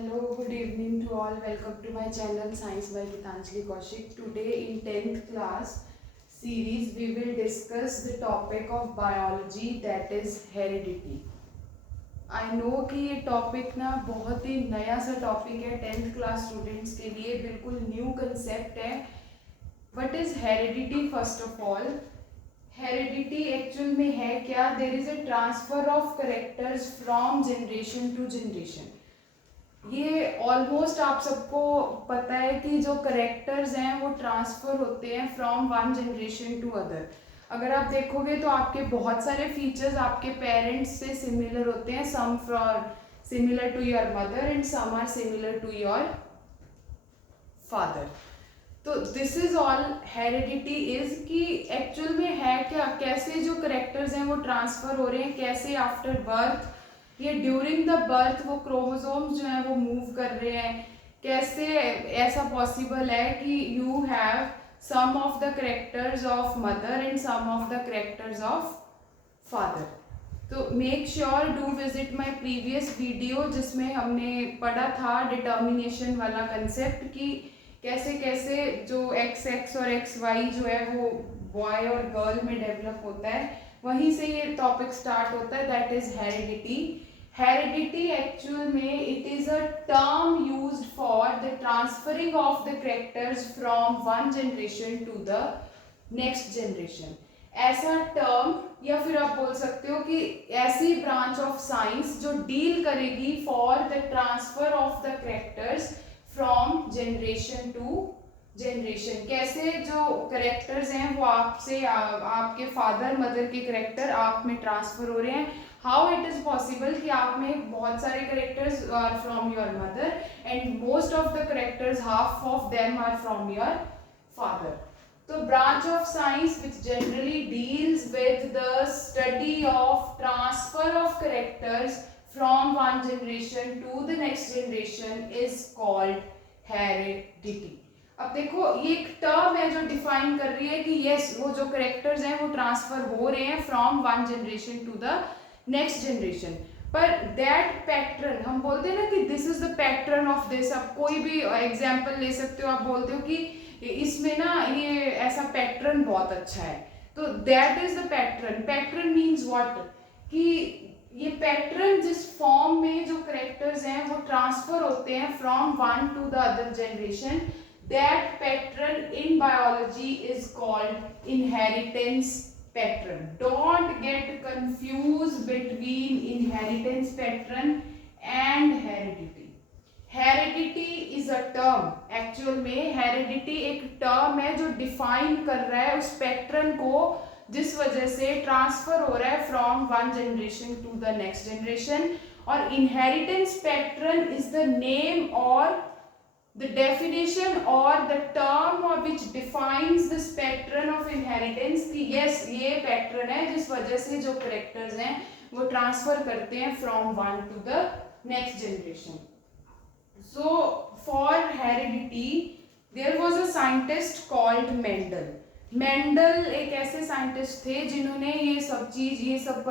Hello, good evening to all. Welcome to my channel Science by Gitanjali Kaushik. Today in 10th class series we will discuss the topic of biology, that is heredity. I know कि ये topic ना बहुत ही नया सा topic है 10th class students के लिए, बिल्कुल न्यू कंसेप्ट है. What is heredity? First of all, heredity actual में है क्या? There is a transfer of characters from generation to generation. ये ऑलमोस्ट आप सबको पता है कि जो करेक्टर्स हैं वो ट्रांसफर होते हैं from one generation to other. अगर आप देखोगे तो आपके बहुत सारे फीचर्स आपके पेरेंट्स से सिमिलर होते हैं. Some from similar to your mother and some are similar to your father. तो this is all heredity is कि एक्चुअल में है क्या, कैसे जो करेक्टर्स हैं वो ट्रांसफर हो रहे हैं, कैसे आफ्टर बर्थ, ये ड्यूरिंग द बर्थ वो क्रोमोसोम्स जो हैं वो मूव कर रहे हैं, कैसे ऐसा पॉसिबल है कि you have some of the characters of mother and some of the characters of father. तो make sure do visit my previous video जिसमें हमने पढ़ा था डिटर्मिनेशन वाला कंसेप्ट कि कैसे कैसे जो एक्स एक्स और एक्स वाई जो है वो बॉय और गर्ल में डेवलप होता है. वहीं से ये टॉपिक स्टार्ट होता है, that is heredity. Heredity actual में it is a term used for the transferring of the characters from one generation to the next generation. ऐसा टर्म, या फिर आप बोल सकते हो कि ऐसी ब्रांच ऑफ साइंस जो डील करेगी for the transfer of the characters from generation to generation. कैसे जो करेक्टर्स हैं वो आपसे आपके फादर मदर के करेक्टर आप में ट्रांसफर हो रहे हैं. हाउ इट इज पॉसिबल कि आप में बहुत सारे characters are from your mother and most of the characters half of them are from your father. तो branch of science which generally deals with the study of transfer of characters from one generation to the next generation is called heredity. अब देखो ये एक term है जो define कर रही है कि यस वो जो करेक्टर्स हैं वो ट्रांसफर हो रहे हैं from one generation to the next generation. पर दैट पैटर्न हम बोलते हैं ना कि this is the pattern of this. अब कोई भी एग्जाम्पल ले सकते हो, आप बोलते हो कि इसमें ना ये ऐसा पैटर्न बहुत अच्छा है, तो that is the pattern. Pattern means what, कि ये पैटर्न जिस फॉर्म में जो करेक्टर्स हैं वो ट्रांसफर होते हैं from one to the other generation, that pattern in biology is called inheritance pattern. Don't get confuse between inheritance pattern and heredity. Heredity is a term, actual में heredity एक term है जो define कर रहा है उस पैटर्न को जिस वजह से ट्रांसफर हो रहा है from one generation to the next generation. और inheritance pattern is the name or the definition or the term or which defines this pattern of inheritance कि यस ये पैटर्न है जिस वजह से जो करेक्टर्स हैं वो ट्रांसफर करते हैं from one to the next generation. So for heredity there was a scientist called Mendel. Mendel एक ऐसे साइंटिस्ट थे जिन्होंने ये सब चीज, ये सब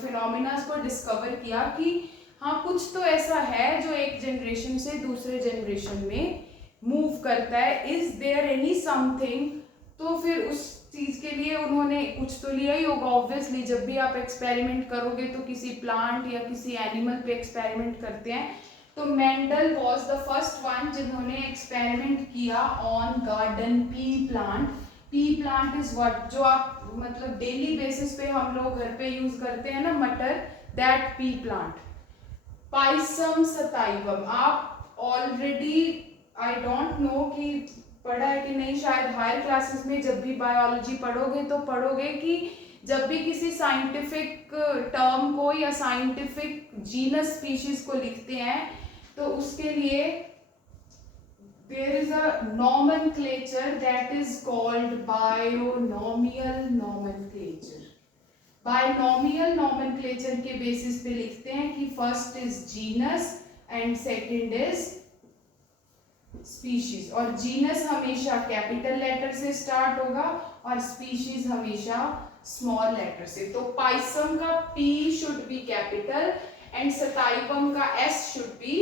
फिनोमिना को डिस्कवर किया कि हाँ कुछ तो ऐसा है जो एक जनरेशन से दूसरे जनरेशन में मूव करता है. Is there any something? तो फिर उस चीज के लिए उन्होंने कुछ तो लिया ही होगा ऑब्वियसली. जब भी आप एक्सपेरिमेंट करोगे तो किसी प्लांट या किसी एनिमल पे एक्सपेरिमेंट करते हैं. तो Mendel was the first one जिन्होंने एक्सपेरिमेंट किया on garden pea plant. P plant is what, जो आप मतलब डेली बेसिस पे हम लोग घर पे यूज करते हैं ना मटर, दैट पी प्लांट. पाइसम सताइवम आप ऑलरेडी, आई डोंट नो कि पढ़ा है कि नहीं, शायद हायर क्लासेस में जब भी बायोलॉजी पढ़ोगे तो पढ़ोगे कि जब भी किसी साइंटिफिक टर्म को या साइंटिफिक जीनस स्पीशीज को लिखते हैं तो उसके लिए there is a nomenclature that is called binomial nomenclature. Binomial nomenclature के बेसिस पे लिखते हैं कि first is genus and second is species. और जीनस हमेशा कैपिटल लेटर से स्टार्ट होगा और स्पीशीज हमेशा स्मॉल लेटर से. तो पाइसम का P should be capital and sativum का S should be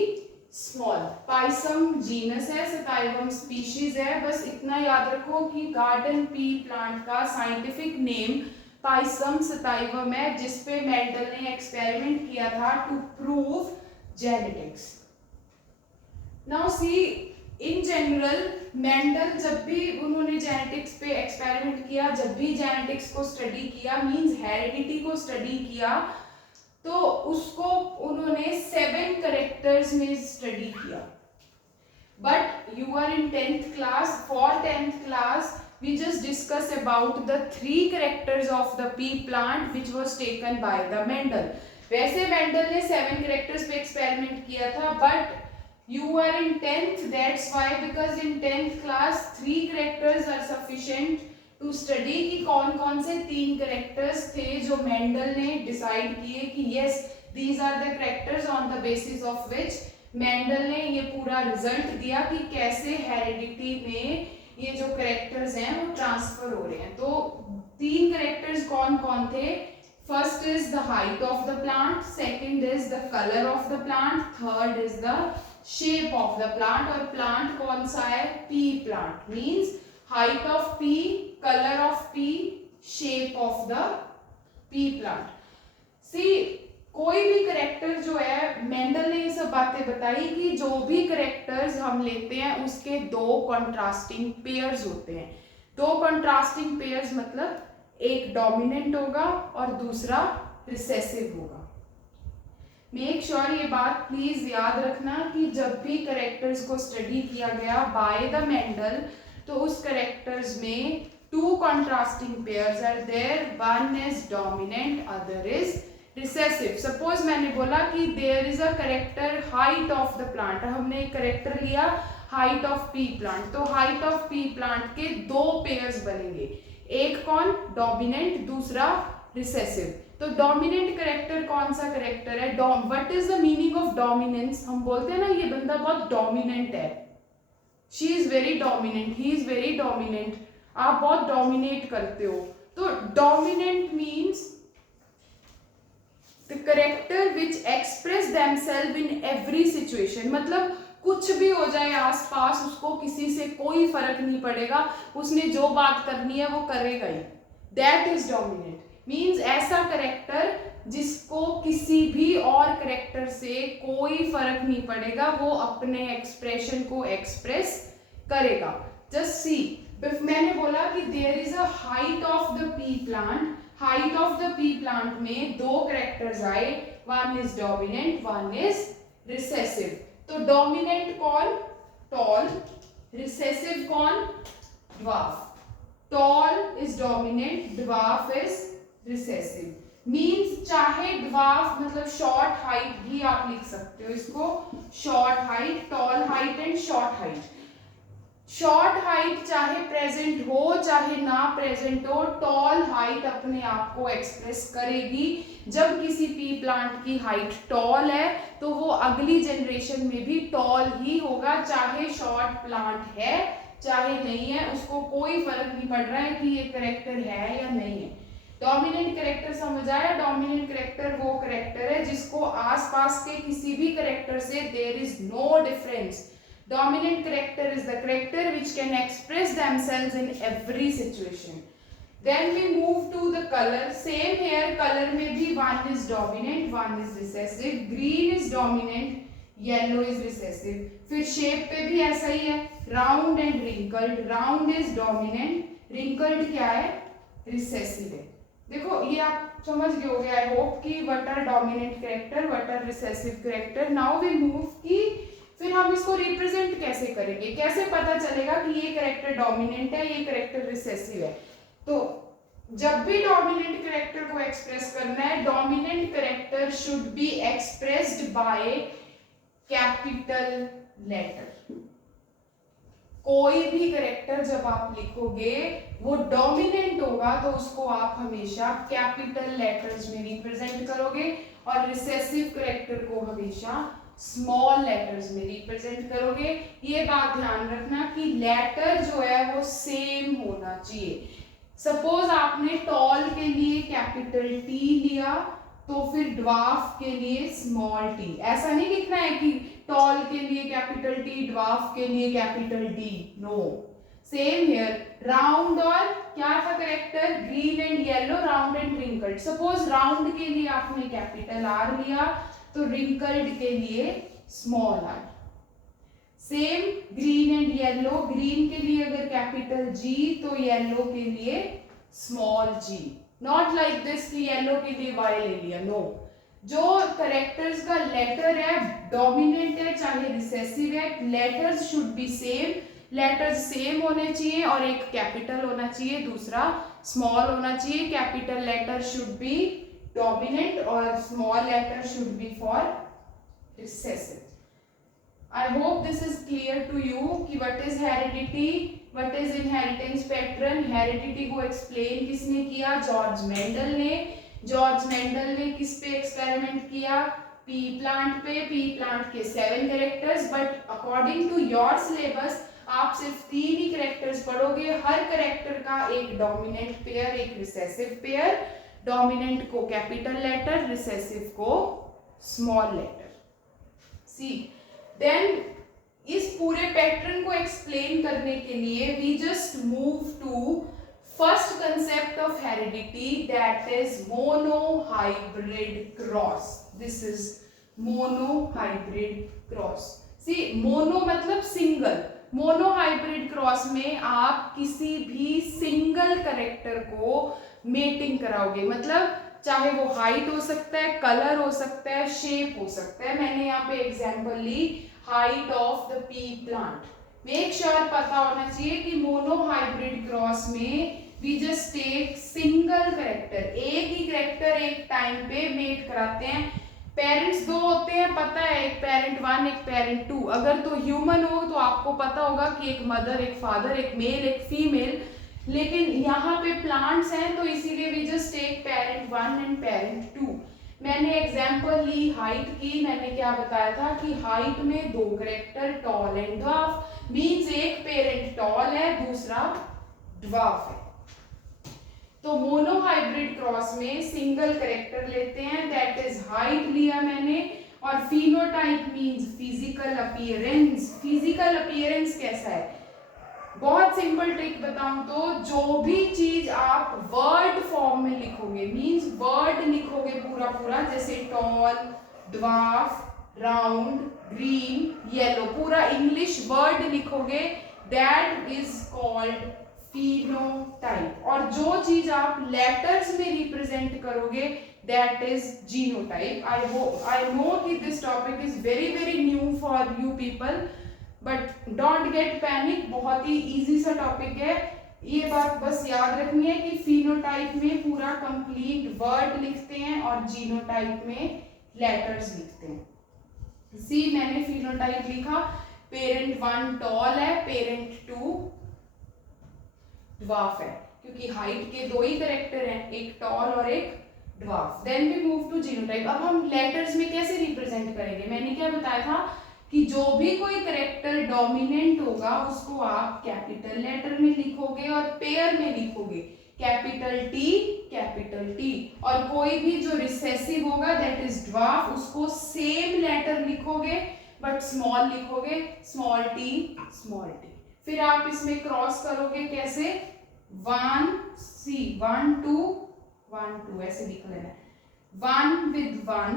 small. Pisum genus है, सताइवम स्पीशीज है। बस इतना याद रखो कि गार्डन पी प्लांट का साइंटिफिक नेम पाइसम सताइवम है, जिसपे मेंडल ने एक्सपेरिमेंट किया था to prove genetics. Now see, in general Mendel जब भी उन्होंने जेनेटिक्स पे एक्सपेरिमेंट किया, जब भी जेनेटिक्स को स्टडी किया, मींस हेरिडिटी को स्टडी किया, तो उसको उन्होंने 7 करेक्टर्स में स्टडी किया। But you are in 10th class, for 10th class we just discuss about the 3 characters of the pea plant which was taken by the Mendel. वैसे Mendel ने 7 characters पे एक्सपेरिमेंट किया था, but you are in 10th, that's why, because in 10th class 3 characters are sufficient to study कि कौन कौन से 3 characters थे जो मेंडल ने डिसाइड किए कि yes these are the characters on the basis of which Mendel ने ये पूरा रिजल्ट दिया कि कैसे हेरिडिटी में ये जो कैरेक्टर्स हैं वो ट्रांसफर हो रहे हैं। तो 3 कैरेक्टर्स कौन कौन थे? First is the height of the plant, second is the colour of the plant, third is the shape of the plant. और प्लांट कौन सा है? Pea plant, means height of pea, colour of pea, shape of the pea plant. See, कोई भी character जो है, Mendel ने ये सब बातें बताई कि जो भी करेक्टर्स हम लेते हैं उसके 2 कॉन्ट्रास्टिंग पेयर्स होते हैं। 2 कॉन्ट्रास्टिंग पेयर्स मतलब एक डोमिनेंट होगा और दूसरा रिसेसिव होगा। मेक श्योर ये बात प्लीज याद रखना कि जब भी करेक्टर्स को स्टडी किया गया बाय द मेंडल, तो उस करेक्टर्स में 2 contrasting pairs are there, one is dominant, other is recessive. Suppose मैंने बोला कि there is a character height of the plant, हमने एक करेक्टर लिया हाइट ऑफ पी प्लांट, तो हाइट ऑफ पी प्लांट के 2 पेयर्स बनेंगे, एक कौन? डोमिनेंट, दूसरा रिसेसिव। तो डोमिनेंट करेक्टर कौन सा करेक्टर है? What is the meaning of dominance? हम बोलते हैं ना ये बंदा बहुत डोमिनेंट है, she is very dominant, he is very dominant, आप बहुत डोमिनेट करते हो। तो dominant means the character which express themselves in every situation, मतलब कुछ भी हो जाए आसपास, उसको किसी से कोई फर्क नहीं पड़ेगा, उसने जो बात करनी है वो करेगा ही। That is dominant, means ऐसा करेक्टर जिसको किसी भी और करेक्टर से कोई फर्क नहीं पड़ेगा, वो अपने एक्सप्रेशन को एक्सप्रेस करेगा। Just see, मैंने बोला कि there is a height of the pea plant, height of the pea plant में 2 कैरेक्टर्स आए, one is dominant, one is recessive. तो डोमिनेंट कौन? टॉल, रिसेसिव कौन? Dwarf. Tall is dominant, dwarf is recessive. Means चाहे dwarf मतलब short height भी आप लिख सकते हो इसको, short height, tall height and short height. Short height चाहे प्रेजेंट हो चाहे ना प्रेजेंट हो, टॉल हाइट अपने आप को एक्सप्रेस करेगी। जब किसी पी प्लांट की हाइट टॉल है तो वो अगली जनरेशन में भी टॉल ही होगा, चाहे शॉर्ट प्लांट है चाहे नहीं है, उसको कोई फर्क नहीं पड़ रहा है कि ये करेक्टर है या नहीं है। डोमिनेंट करेक्टर समझ आया? डोमिनेंट करेक्टर वो करेक्टर है जिसको आसपास के किसी भी करेक्टर से there is no difference. Dominant character is the character which can express themselves in every situation. Then we move to the color. Same here, color में भी one is dominant, one is recessive. Green is dominant, yellow is recessive. फिर shape पे भी ऐसा ही है, round and wrinkled. Round is dominant, wrinkled क्या है? Recessive है। देखो ये आप समझ गए होंगे I hope कि what are dominant character, what are recessive character. Now we move कि फिर हम इसको रिप्रेजेंट कैसे करेंगे, कैसे पता चलेगा कि ये कैरेक्टर डोमिनेंट है, ये कैरेक्टर रिसेसिव है। तो जब भी डोमिनेंट कैरेक्टर को एक्सप्रेस करना है, dominant character should be expressed by capital letter. कोई भी कैरेक्टर जब आप लिखोगे वो डोमिनेंट होगा तो उसको आप हमेशा कैपिटल लेटर्स में रिप्रेजेंट करोगे, और रिसेसिव कैरेक्टर को हमेशा स्मॉल लेटर्स में रिप्रेजेंट करोगे। ये बात ध्यान रखना कि लेटर जो है वो सेम होना चाहिए। सपोज आपने टॉल के लिए कैपिटल टी लिया तो फिर ड्वार्फ के लिए स्मॉल टी, ऐसा नहीं लिखना है कि टॉल के लिए कैपिटल टी, ड्वार्फ के लिए capital D, no. Same here, round और क्या था character, green and yellow, round and wrinkled. Suppose round के लिए आपने कैपिटल आर लिया तो रिंकल्ड के लिए small R. Same green and yellow, green के लिए अगर कैपिटल जी तो येलो के लिए small G. Not like this कि येलो के लिए वाई ले लिया, नो। जो करेक्टर्स का लेटर है, डोमिनेंट है चाहे रिसेसिव है, letters should be same, letters same होने चाहिए और एक कैपिटल होना चाहिए, दूसरा स्मॉल होना चाहिए। Capital letter should be dominant और small letter should be for recessive. I hope this is clear to you कि what is heredity, what is inheritance pattern। heredity को explain किसने किया, जॉर्ज मेंडल ने। जॉर्ज मेंडल ने किस पे experiment किया, पी प्लांट पे। पी प्लांट के 7 characters, but according to your syllabus आप सिर्फ 3 ही कैरेक्टर्स पढ़ोगे। हर कैरेक्टर का एक डोमिनेंट पेयर, एक रिसेसिव पेयर। डोमिनेंट को कैपिटल लेटर, रिसेसिव को स्मॉल लेटर। सी देन इस पूरे पैटर्न को एक्सप्लेन करने के लिए we just move to first concept of heredity, that is monohybrid cross. This is monohybrid cross. See mono मतलब सिंगल, मोनोहाइब्रिड क्रॉस में आप किसी भी सिंगल कैरेक्टर को मेटिंग कराओगे। मतलब चाहे वो हाइट हो सकता है, कलर हो सकता है, शेप हो सकता है। मैंने यहाँ पे एग्जांपल ली height of the pea plant. Make sure पता होना चाहिए कि मोनोहाइब्रिड क्रॉस में we just take single character, एक ही कैरेक्टर एक टाइम पे मेट कराते हैं। पेरेंट्स 2 होते हैं, पता है, एक पेरेंट 1 एक पेरेंट 2। अगर तो ह्यूमन हो तो आपको पता होगा कि एक मदर एक फादर, एक मेल एक फीमेल। लेकिन यहाँ पे प्लांट्स हैं तो इसीलिए we just take parent 1 and parent 2। मैंने एग्जांपल ली हाइट की। मैंने क्या बताया था कि हाइट में 2 character, tall and dwarf. Means एक पेरेंट टॉल है, दूसरा ड्वार्फ है। तो मोनोहाइब्रिड क्रॉस में सिंगल कैरेक्टर लेते हैं, दैट इज हाइट लिया मैंने। और phenotype means physical appearance. Physical appearance कैसा है, बहुत सिंपल ट्रिक बताऊं तो जो भी चीज आप वर्ड फॉर्म में लिखोगे, मींस वर्ड लिखोगे पूरा पूरा, जैसे tall, dwarf, round, green, yellow, पूरा इंग्लिश वर्ड लिखोगे, दैट इज कॉल्ड फिनोटाइप। और जो चीज आप लेटर्स में रिप्रेजेंट करोगे, that is genotype. I know कि this topic is very very new for you people, but don't get panic, बहुत ही इजी सा टॉपिक है। ये बात बस याद रखनी है कि फिनोटाइप में पूरा कंप्लीट वर्ड लिखते हैं और जीनोटाइप में लेटर्स लिखते हैं। सी मैंने फिनोटाइप लिखा, पेरेंट 1 टॉल है, पेरेंट 2 ड्वार्फ है, क्योंकि हाइट के 2 ही कैरेक्टर हैं, एक टॉल और एक dwarf. Then we move to genotype. अब हम लेटर्स में कैसे रिप्रेजेंट करेंगे, मैंने क्या बताया था कि जो भी कोई कैरेक्टर डोमिनेंट होगा उसको आप कैपिटल लेटर में लिखोगे और पेयर में लिखोगे, कैपिटल टी। और कोई भी जो रिसेसिव होगा, दैट इज ड्वार्फ, उसको सेम लेटर लिखोगे बट स्मॉल लिखोगे, स्मॉल टी। फिर आप इसमें क्रॉस करोगे कैसे, 1 2 ऐसे लिख लेना, 1 with 1,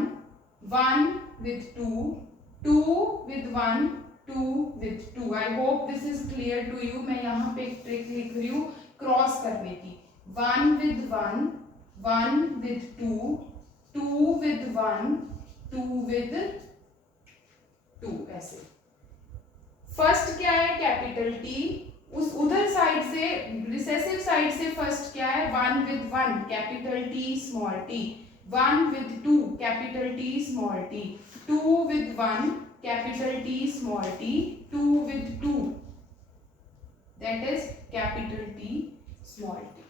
1 with 2, 2 with 1, 2 with 2। I hope this is clear to you. मैं यहाँ पे एक ट्रिक लिख रही हूँ क्रॉस करने की, 1 with 1, 1 with 2, 2 with 1, 2 with 2, ऐसे। फर्स्ट क्या है, कैपिटल टी। उस उधर साइड से, रिसेसिव साइड से फर्स्ट क्या है, 1 with 1 capital T small T, 1 with 2 capital T small T, 2 with 1 capital T small t, 2 with 2, that is capital T small t।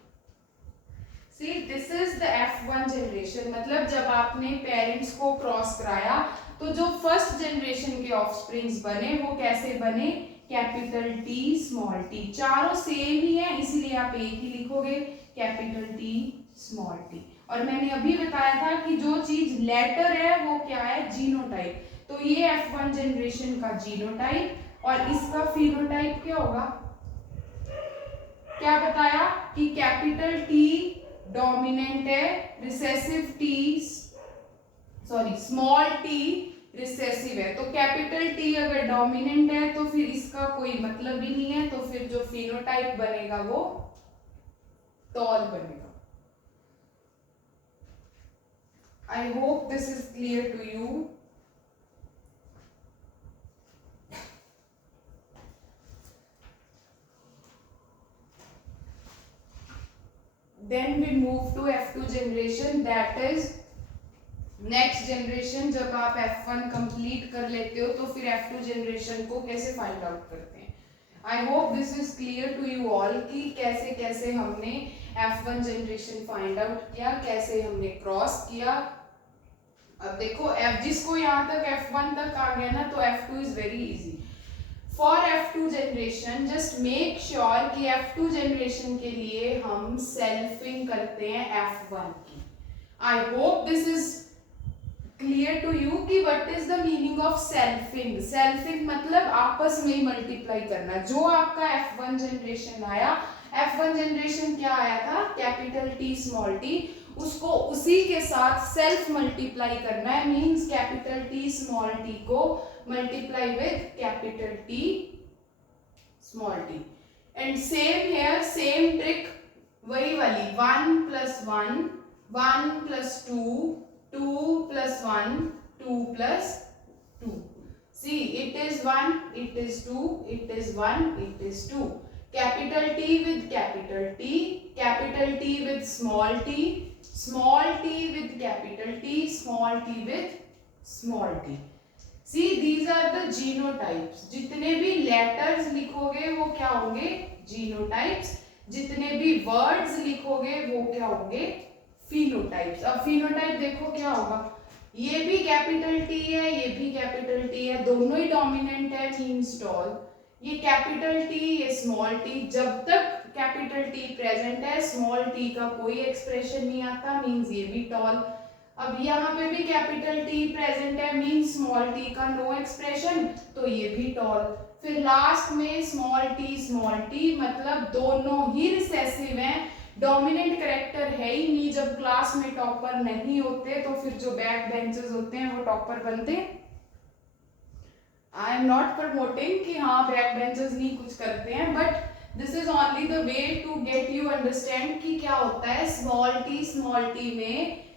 See this is the F1 generation। मतलब जब आपने parents को cross कराया तो जो first generation के offsprings बने वो कैसे बने, कैपिटल टी स्मॉल टी। चारों सेम ही है इसीलिए आप एक ही लिखोगे, कैपिटल टी स्मॉल टी। और मैंने अभी बताया था कि जो चीज लेटर है वो क्या है, जीनोटाइप। तो ये F1 जनरेशन का जीनोटाइप और इसका फिनोटाइप क्या होगा? क्या बताया कि कैपिटल टी डोमिनेंट है, recessive T small T recessive है। तो कैपिटल टी अगर डोमिनेंट है तो फिर इसका कोई मतलब ही नहीं है, तो फिर जो फिनोटाइप बनेगा वो टॉल बनेगा। I hope this is clear to you. Then we move to F2 generation, that is next generation. जब आप F1 कंप्लीट कर लेते हो तो फिर F2 जनरेशन को कैसे फाइंड आउट करते हैं। I hope this is clear to you all कि कैसे कैसे हमने F1 जनरेशन फाइंड आउट किया, कैसे हमने क्रॉस किया। अब देखो जिसको यहाँ तक F1 तक आ गया ना, तो F2 is very easy. For F2 generation just make sure कि F2 जनरेशन के लिए हम सेल्फिंग करते हैं F1 की। I hope this is clear to you कि what is the meaning of selfing. Selfing मतलब आपस में ही मल्टीप्लाई करना। जो आपका F1 जनरेशन आया, F1 जनरेशन क्या आया था? कैपिटल टी स्मॉल टी, उसको उसी के साथ सेल्फ मल्टीप्लाई करना है। Means capital T small T को multiply with capital T small T. And same here, same trick वही वाली, 1 + 1, 1 + 2, 2 + 1, 2 + 2. See, it is 1, it is 2, it is 1, it is 2. Capital T with capital T, capital T with small t, small t with capital T, small t with small t. See, these are the genotypes. जितने भी letters लिखोगे वो क्या होंगे? Genotypes. जितने भी words लिखोगे वो क्या होंगे? फिनोटाइप्स। अब फिनोटाइप देखो क्या होगा, ये भी कैपिटल टी है, ये भी कैपिटल टी है, दोनों ही डोमिनेंट है, मींस टॉल। ये कैपिटल टी, ये स्मॉल टी। जब तक कैपिटल टी प्रेजेंट है, स्मॉल टी का कोई एक्सप्रेशन नहीं आता, मींस ये भी टॉल। अब यहाँ पे भी कैपिटल टी प्रेजेंट है, मींस स्मॉल टी का नो एक्सप्रेशन, तो ये भी टॉल। फिर लास्ट में स्मॉल टी मतलब दोनों ही रिसेसिव हैं, डोमिनेंट कैरेक्टर है ही नहीं। जब क्लास में टॉपर नहीं होते तो फिर जो बैक बेंचर्स होते हैं वो टॉपर बनते। आई एम नॉट प्रमोटिंग कि हाँ बैक बेंचर्स नहीं कुछ करते हैं, but this is only the way to get you understand कि क्या होता है। स्मॉल टी में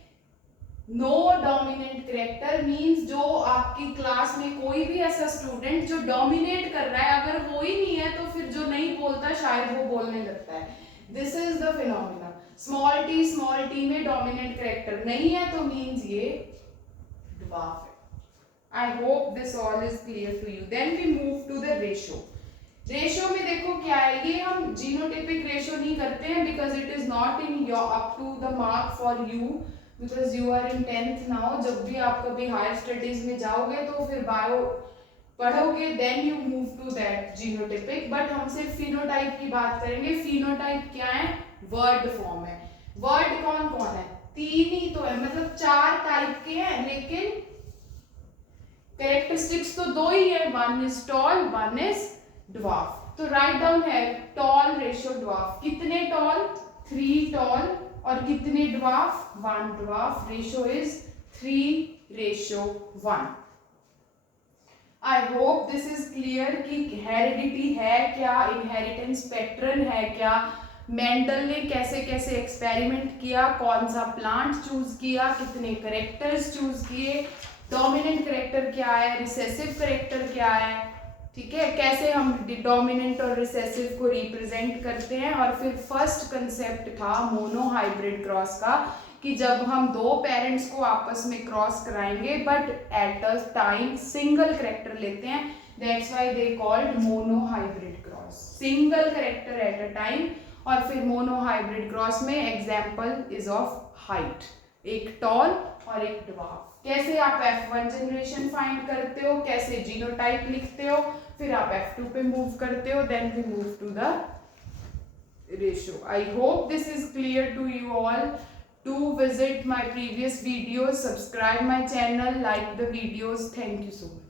नो डोमिनेंट कैरेक्टर मींस जो आपकी क्लास में कोई भी ऐसा स्टूडेंट जो डोमिनेट कर रहा है, अगर वो ही नहीं है तो फिर जो नहीं बोलता शायद वो बोलने लगता है। This is the phenomena. Small T में डोमिनेंट कैरेक्टर नहीं है तो मींस ये ड्वार्फ है। I hope this all is clear to you. Then we move to the ratio. Ratio में देखो क्या है, ये हम जीनोटिपिक रेशियो नहीं करते हैं because it is not in your up to the mark for you, because you are in 10th now. जब भी आप कभी हायर स्टडीज में जाओगे तो फिर बायो पढ़ोगे, then you move to that genotypic. But हम सिर्फ फिनोटाइप की बात करेंगे। फिनोटाइप क्या है? वर्ड फॉर्म है। वर्ड कौन कौन है? 3 ही तो है, मतलब 4 टाइप के हैं, लेकिन कैरेक्टरिस्टिक्स तो 2 ही है, 1 इज टॉल, 1 इज ड्वार्फ। तो राइट डाउन है टॉल रेशियो ड्वार्फ। कितने टॉल? 3 टॉल। और कितने dwarf? 1 dwarf. Ratio is 3:1। I hope this is clear कि हेरिडिटी है क्या, इनहेरिटेंस पैटर्न है क्या, मेंडल ने कैसे कैसे एक्सपेरिमेंट किया, कौन सा प्लांट चूज किया, कितने करेक्टर्स चूज किए, डोमिनेंट करेक्टर क्या है, रिसेसिव करेक्टर क्या है, ठीक है, कैसे हम डोमिनेंट और रिसेसिव को रिप्रेजेंट करते हैं। और फिर फर्स्ट कंसेप्ट था मोनोहाइब्रिड क्रॉस का, कि जब हम 2 पेरेंट्स को आपस में क्रॉस कराएंगे but at a time single character लेते हैं, that's why they called monohybrid cross. Single character at a time. और फिर मोनोहाइब्रिड क्रॉस में एग्जाम्पल इज ऑफ हाइट, एक टॉल और एक ड्वार्फ। कैसे आप F1 जनरेशन फाइंड करते हो, कैसे जीनोटाइप लिखते हो, फिर आप F2 पे मूव करते हो, then we move to the ratio. I hope this is clear to you all. Do visit my previous videos, subscribe my channel, like the videos. Thank you so much.